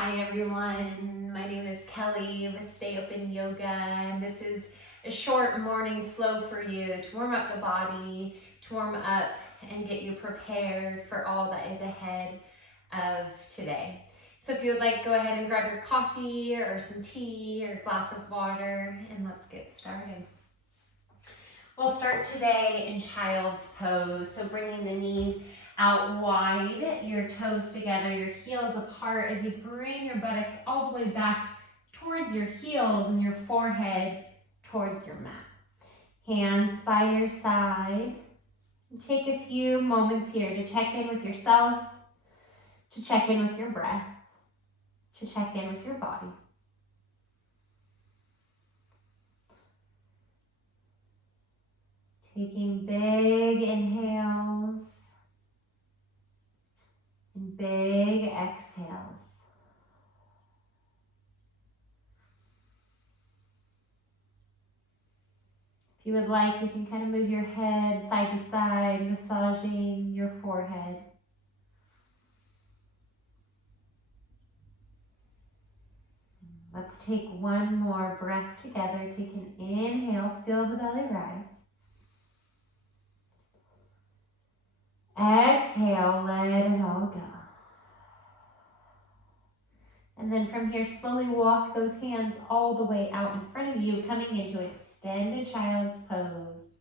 Hi everyone, my name is Kelly with Stay Open Yoga, and this is a short morning flow for you to warm up the body, to warm up and get you prepared for all that is ahead of today. So if you would like, go ahead and grab your coffee or some tea or a glass of water, and let's get started. We'll start today in child's pose, so bringing the knees out wide, your toes together, your heels apart as you bring your buttocks all the way back towards your heels and your forehead towards your mat. Hands by your side. Take a few moments here to check in with yourself, to check in with your breath, to check in with your body. Taking big inhales and big exhales. If you would like, you can kind of move your head side to side, massaging your forehead. Let's take one more breath together. Take an inhale, feel the belly rise. Exhale, let it all go. And then from here, slowly walk those hands all the way out in front of you, coming into extended child's pose.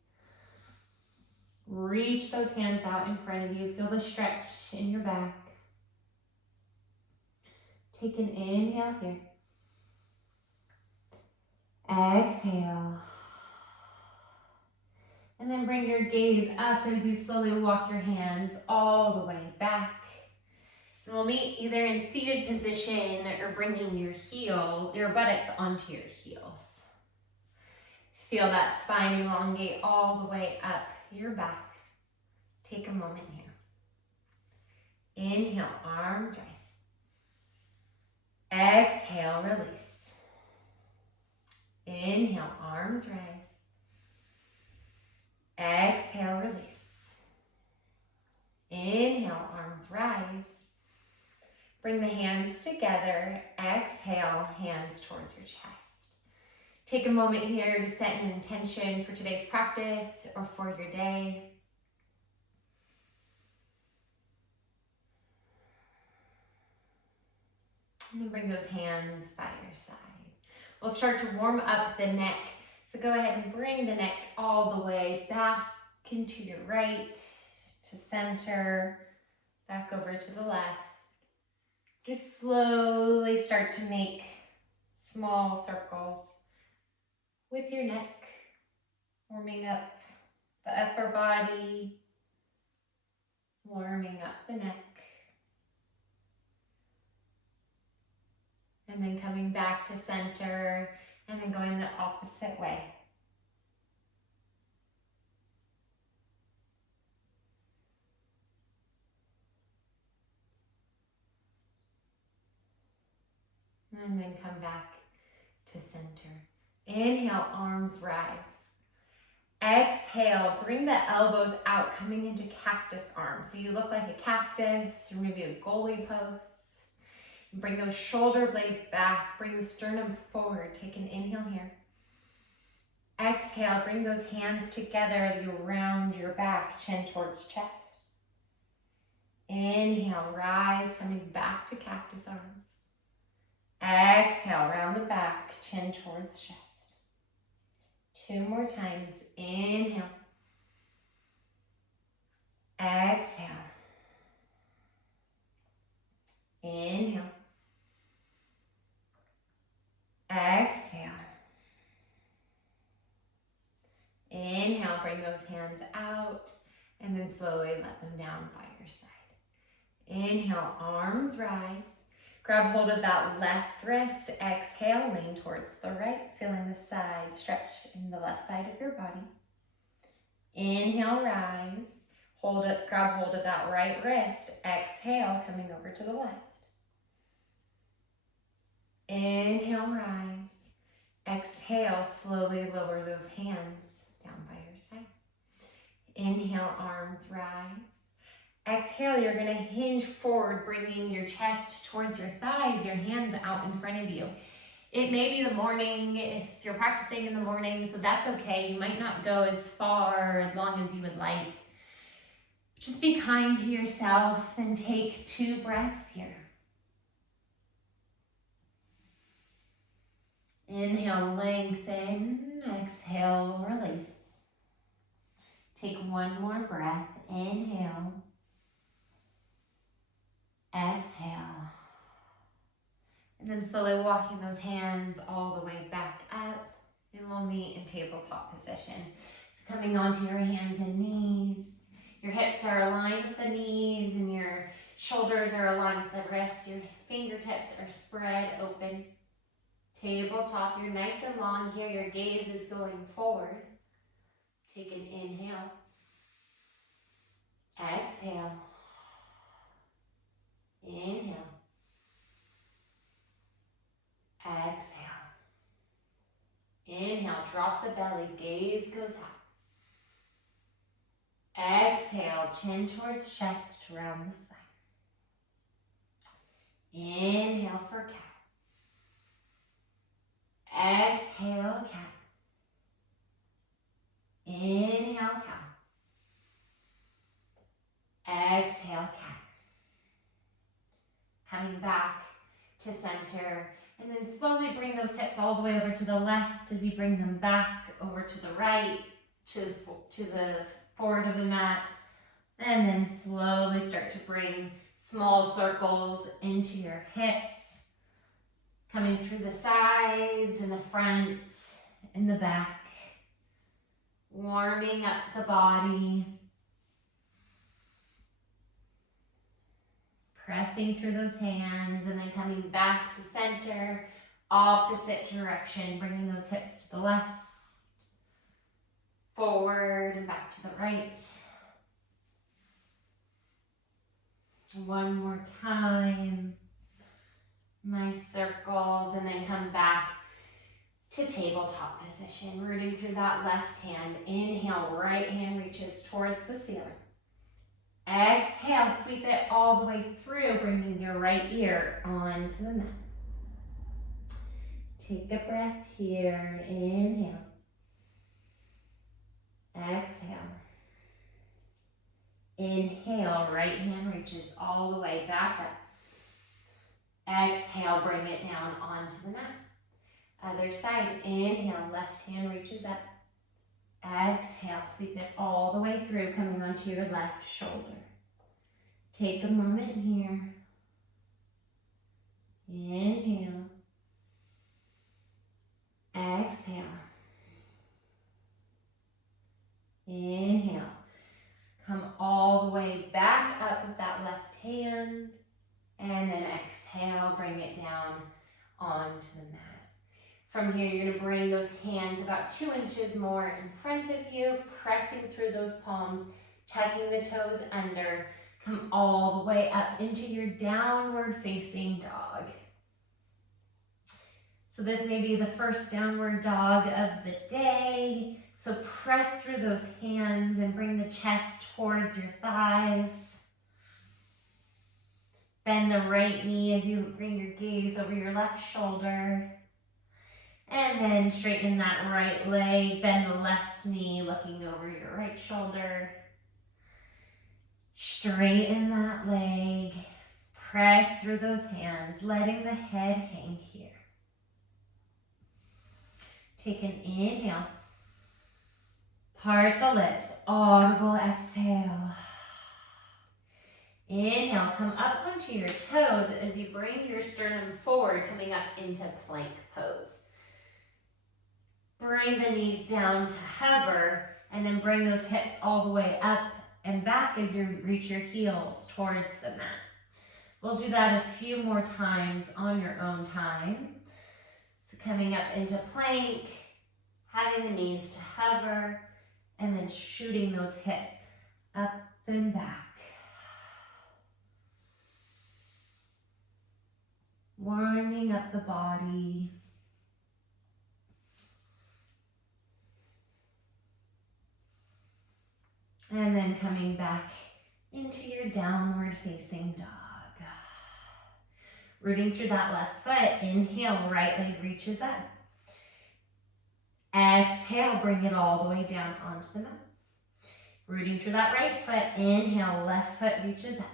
Reach those hands out in front of you. Feel the stretch in your back. Take an inhale here. Exhale. And then bring your gaze up as you slowly walk your hands all the way back. And we'll meet either in seated position or bringing your heels, your buttocks onto your heels. Feel that spine elongate all the way up your back. Take a moment here. Inhale, arms rise. Exhale, release. Inhale, arms rise. Exhale, release. Inhale, arms rise. Bring the hands together. Exhale, hands towards your chest. Take a moment here to set an intention for today's practice or for your day. And then bring those hands by your side. We'll start to warm up the neck. So go ahead and bring the neck all the way back into your right, to center, back over to the left. Just slowly start to make small circles with your neck, warming up the upper body, warming up the neck. And then coming back to center, and then going the opposite way. And then come back to center. Inhale, arms rise. Exhale, bring the elbows out, coming into cactus arms. So you look like a cactus or maybe a goalie post. Bring those shoulder blades back, bring the sternum forward. Take an inhale here. Exhale, bring those hands together as you round your back, chin towards chest. Inhale, rise, coming back to cactus arms. Exhale, round the back, chin towards chest. 2 more times. Inhale. Exhale. Inhale. Exhale. Inhale, bring those hands out, and then slowly let them down by your side. Inhale, arms rise. Grab hold of that left wrist. Exhale, lean towards the right, feeling the side stretch in the left side of your body. Inhale, rise. Hold it, grab hold of that right wrist. Exhale, coming over to the left. Inhale, rise. Exhale, slowly lower those hands down by your side. Inhale, arms rise. Exhale, you're gonna hinge forward, bringing your chest towards your thighs, your hands out in front of you. It may be the morning if you're practicing in the morning, so that's okay. You might not go as far, as long as you would like. Just be kind to yourself and take 2 breaths here. Inhale, lengthen. Exhale, release. Take 1 more breath. Inhale. Exhale. And then slowly walking those hands all the way back up. And we'll meet in tabletop position. So coming onto your hands and knees. Your hips are aligned with the knees and your shoulders are aligned with the wrists. Your fingertips are spread open. Tabletop, you're nice and long here. Your gaze is going forward. Take an inhale. Exhale. Inhale. Exhale. Inhale, drop the belly, gaze goes out. Exhale, chin towards chest, round the spine. Inhale for cat. Exhale, cat. Inhale, cat. Exhale, cat. Coming back to center, and then slowly bring those hips all the way over to the left as you bring them back over to the right, to the forward of the mat, and then slowly start to bring small circles into your hips, coming through the sides and the front and the back, warming up the body, pressing through those hands, and then coming back to center, opposite direction, bringing those hips to the left, forward and back to the right. 1 more time. Nice circles, and then come back to tabletop position, rooting through that left hand. Inhale, right hand reaches towards the ceiling. Exhale, sweep it all the way through, bringing your right ear onto the mat. Take a breath here. Inhale. Exhale. Inhale, right hand reaches all the way back up. Exhale, bring it down onto the mat. Other side, inhale, left hand reaches up. Exhale, sweep it all the way through, coming onto your left shoulder. Take a moment here. Inhale. Exhale. Inhale. Come all the way back up with that left hand. And then exhale, bring it down onto the mat. From here, you're gonna bring those hands about 2 inches more in front of you, pressing through those palms, tucking the toes under. Come all the way up into your downward facing dog. So this may be the first downward dog of the day. So press through those hands and bring the chest towards your thighs. Bend the right knee as you bring your gaze over your left shoulder. And then straighten that right leg, bend the left knee, looking over your right shoulder. Straighten that leg, press through those hands, letting the head hang here. Take an inhale, part the lips, audible exhale. Inhale, come up onto your toes as you bring your sternum forward, coming up into plank pose. Bring the knees down to hover, and then bring those hips all the way up and back as you reach your heels towards the mat. We'll do that a few more times on your own time. So coming up into plank, having the knees to hover, and then shooting those hips up and back. Warming up the body. And then coming back into your downward facing dog. Rooting through that left foot, inhale, right leg reaches up. Exhale, bring it all the way down onto the mat. Rooting through that right foot, inhale, left foot reaches up.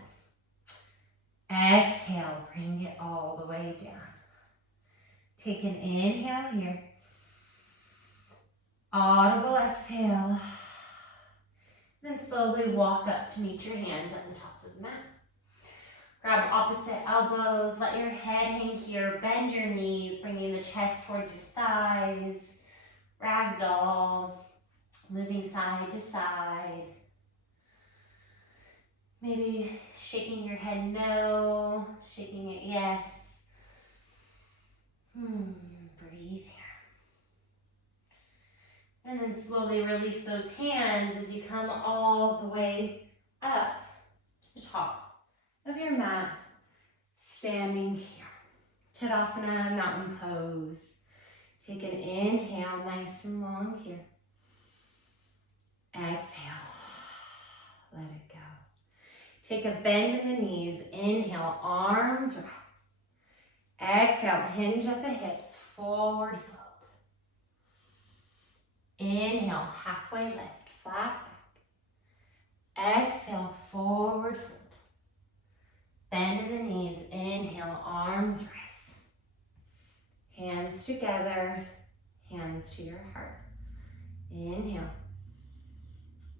Exhale, bring it all the way down. Take an inhale here. Audible exhale. Then slowly walk up to meet your hands at the top of the mat. Grab opposite elbows, let your head hang here, bend your knees, bringing the chest towards your thighs. Ragdoll, moving side to side. Maybe shaking your head no, shaking it yes. Breathe here. And then slowly release those hands as you come all the way up to the top of your mat, standing here. Tadasana, mountain pose. Take an inhale, nice and long here. Exhale, let it go. Take a bend in the knees, inhale, arms rise. Exhale, hinge at the hips, forward fold. Inhale, halfway lift, flat back. Exhale, forward fold. Bend in the knees, inhale, arms rise. Hands together, hands to your heart. Inhale.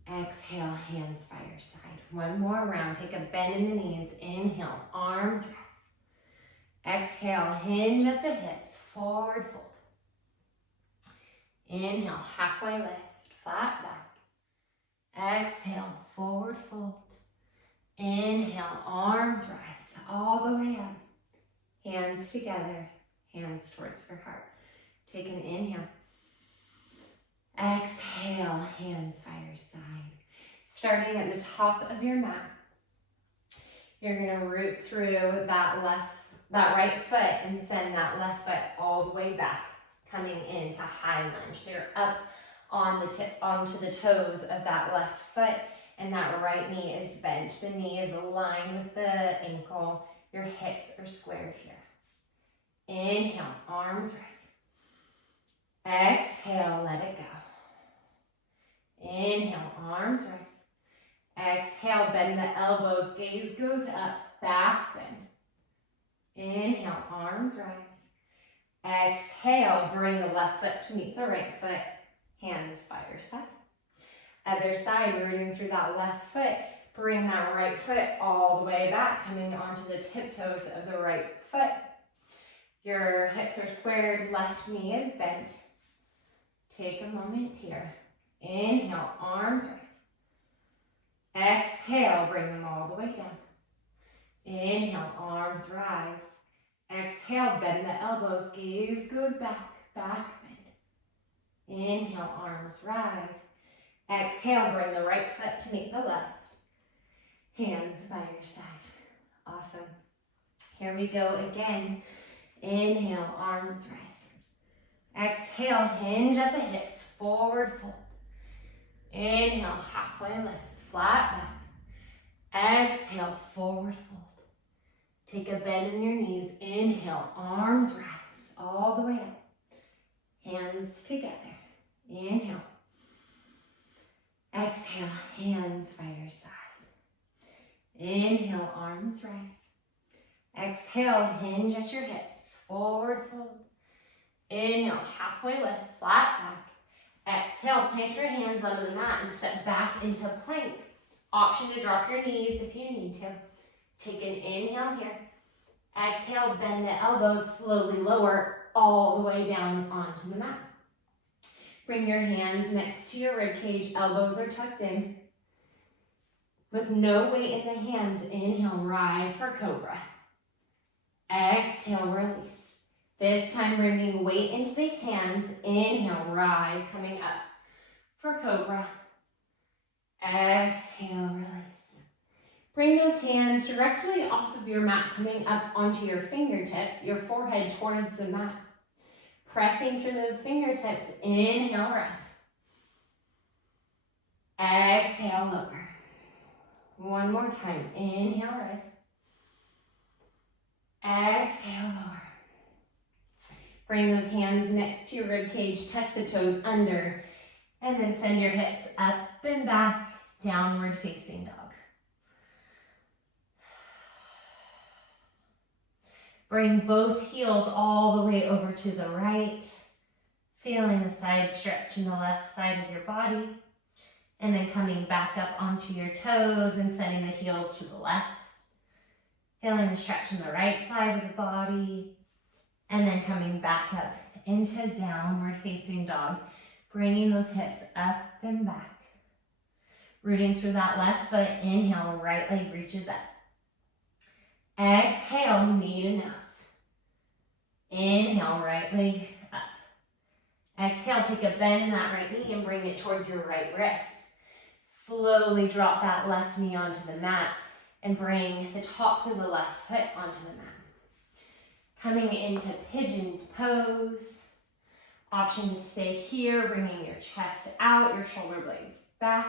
Exhale, hands by your side. One more round. Take a bend in the knees. Inhale, arms rise. Exhale, hinge at the hips, forward fold. Inhale, halfway lift, flat back. Exhale, forward fold. Inhale, arms rise all the way up. Hands together, hands towards your heart. Take an inhale. Exhale, hands by your side. Starting at the top of your mat, you're gonna root through that right foot and send that left foot all the way back, coming into high lunge. So you're up on onto the toes of that left foot, and that right knee is bent. The knee is aligned with the ankle. Your hips are squared here. Inhale, arms rise. Exhale, let it go. Inhale, arms rise. Exhale, bend the elbows, gaze goes up, back bend. Inhale, arms rise. Exhale, bring the left foot to meet the right foot, hands by your side. Other side, rooting through that left foot, bring that right foot all the way back, coming onto the tiptoes of the right foot. Your hips are squared, left knee is bent. Take a moment here. Inhale, arms rise. Exhale, bring them all the way down. Inhale, arms rise. Exhale, bend the elbows, gaze goes back, back bend. Inhale, arms rise. Exhale, bring the right foot to meet the left. Hands by your side. Awesome. Here we go again. Inhale, arms rise. Exhale, hinge at the hips, forward fold. Inhale, halfway lift, flat back. Exhale, forward fold. Take a bend in your knees. Inhale, arms rise all the way up. Hands together. Inhale. Exhale, hands by your side. Inhale, arms rise. Exhale, hinge at your hips, forward fold. Inhale, halfway lift, flat back. Exhale, plant your hands under the mat and step back into plank. Option to drop your knees if you need to. Take an inhale here. Exhale, bend the elbows, slowly lower all the way down onto the mat. Bring your hands next to your ribcage, elbows are tucked in. With no weight in the hands, inhale, rise for cobra. Exhale, release. This time bringing weight into the hands, inhale, rise, coming up for cobra. Exhale, release. Bring those hands directly off of your mat, coming up onto your fingertips, your forehead towards the mat. Pressing through those fingertips, inhale, rest. Exhale, lower. One more time. Inhale, rise. Exhale, lower. Bring those hands next to your rib cage, tuck the toes under, and then send your hips up and back, downward facing dog. Bring both heels all the way over to the right, feeling the side stretch in the left side of your body, and then coming back up onto your toes and sending the heels to the left, feeling the stretch in the right side of the body, and then coming back up into downward facing dog, bringing those hips up and back. Rooting through that left foot, inhale, right leg reaches up. Exhale, knee to nose. Inhale, right leg up. Exhale, take a bend in that right knee and bring it towards your right wrist. Slowly drop that left knee onto the mat and bring the tops of the left foot onto the mat. Coming into pigeon pose. Option to stay here, bringing your chest out, your shoulder blades back.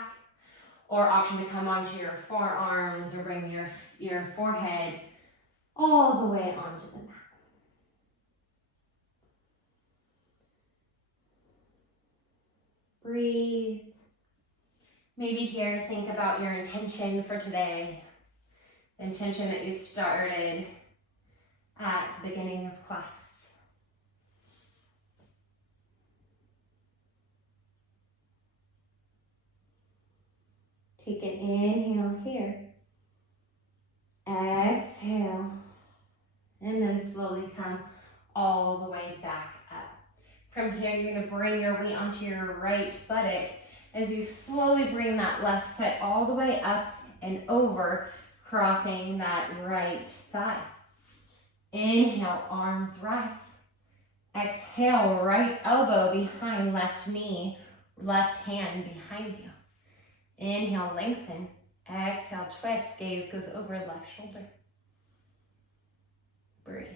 Or option to come onto your forearms or bring your forehead all the way onto the mat. Breathe. Maybe here, think about your intention for today. The intention that you started at the beginning of class. Take an inhale here. Exhale. And then slowly come all the way back up. From here, you're going to bring your weight onto your right buttock as you slowly bring that left foot all the way up and over, crossing that right thigh. Inhale, arms rise. Exhale, right elbow behind left knee, left hand behind you. Inhale, lengthen. Exhale, twist. Gaze goes over left shoulder. Breathe.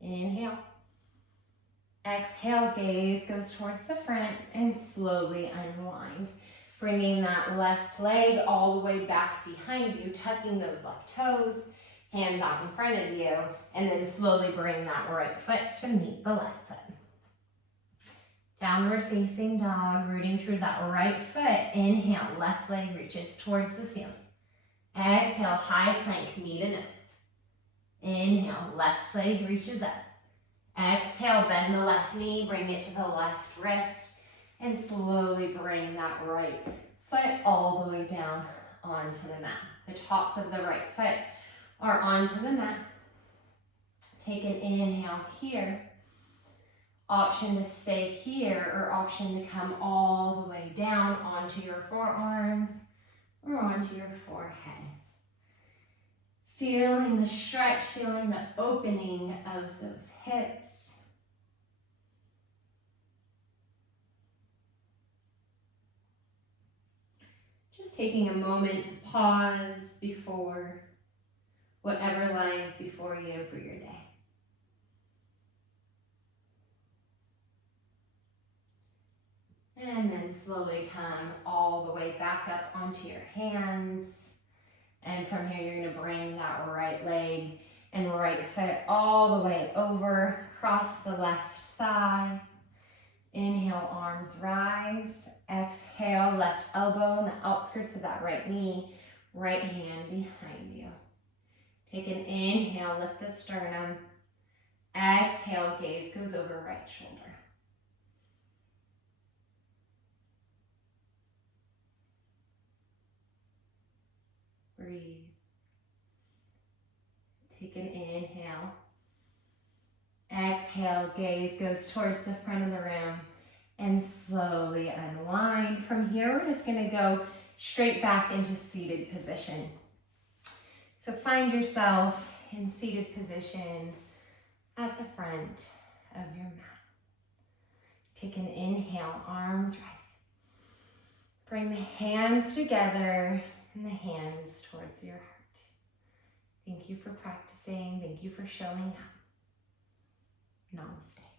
Inhale. Exhale, gaze goes towards the front and slowly unwind. Bringing that left leg all the way back behind you, tucking those left toes, hands out in front of you, and then slowly bring that right foot to meet the left foot. Downward facing dog, rooting through that right foot. Inhale, left leg reaches towards the ceiling. Exhale, high plank, knee to nose. Inhale, left leg reaches up. Exhale, bend the left knee, bring it to the left wrist, and slowly bring that right foot all the way down onto the mat. The tops of the right foot are onto the mat. Take an inhale here. Option to stay here or option to come all the way down onto your forearms or onto your forehead. Feeling the stretch, feeling the opening of those hips. Just taking a moment to pause before whatever lies before you for your day. And then slowly come all the way back up onto your hands. And from here, you're going to bring that right leg and right foot all the way over, cross the left thigh. Inhale, arms rise. Exhale, left elbow on the outskirts of that right knee, right hand behind you. Take an inhale, lift the sternum. Exhale, gaze goes over right shoulder. Breathe. Take an inhale. Exhale, gaze goes towards the front of the room and slowly unwind. From here, we're just going to go straight back into seated position. So find yourself in seated position at the front of your mat. Take an inhale, arms rise. Bring the hands together and the hands towards your heart. Thank you for practicing. Thank you for showing up. Namaste.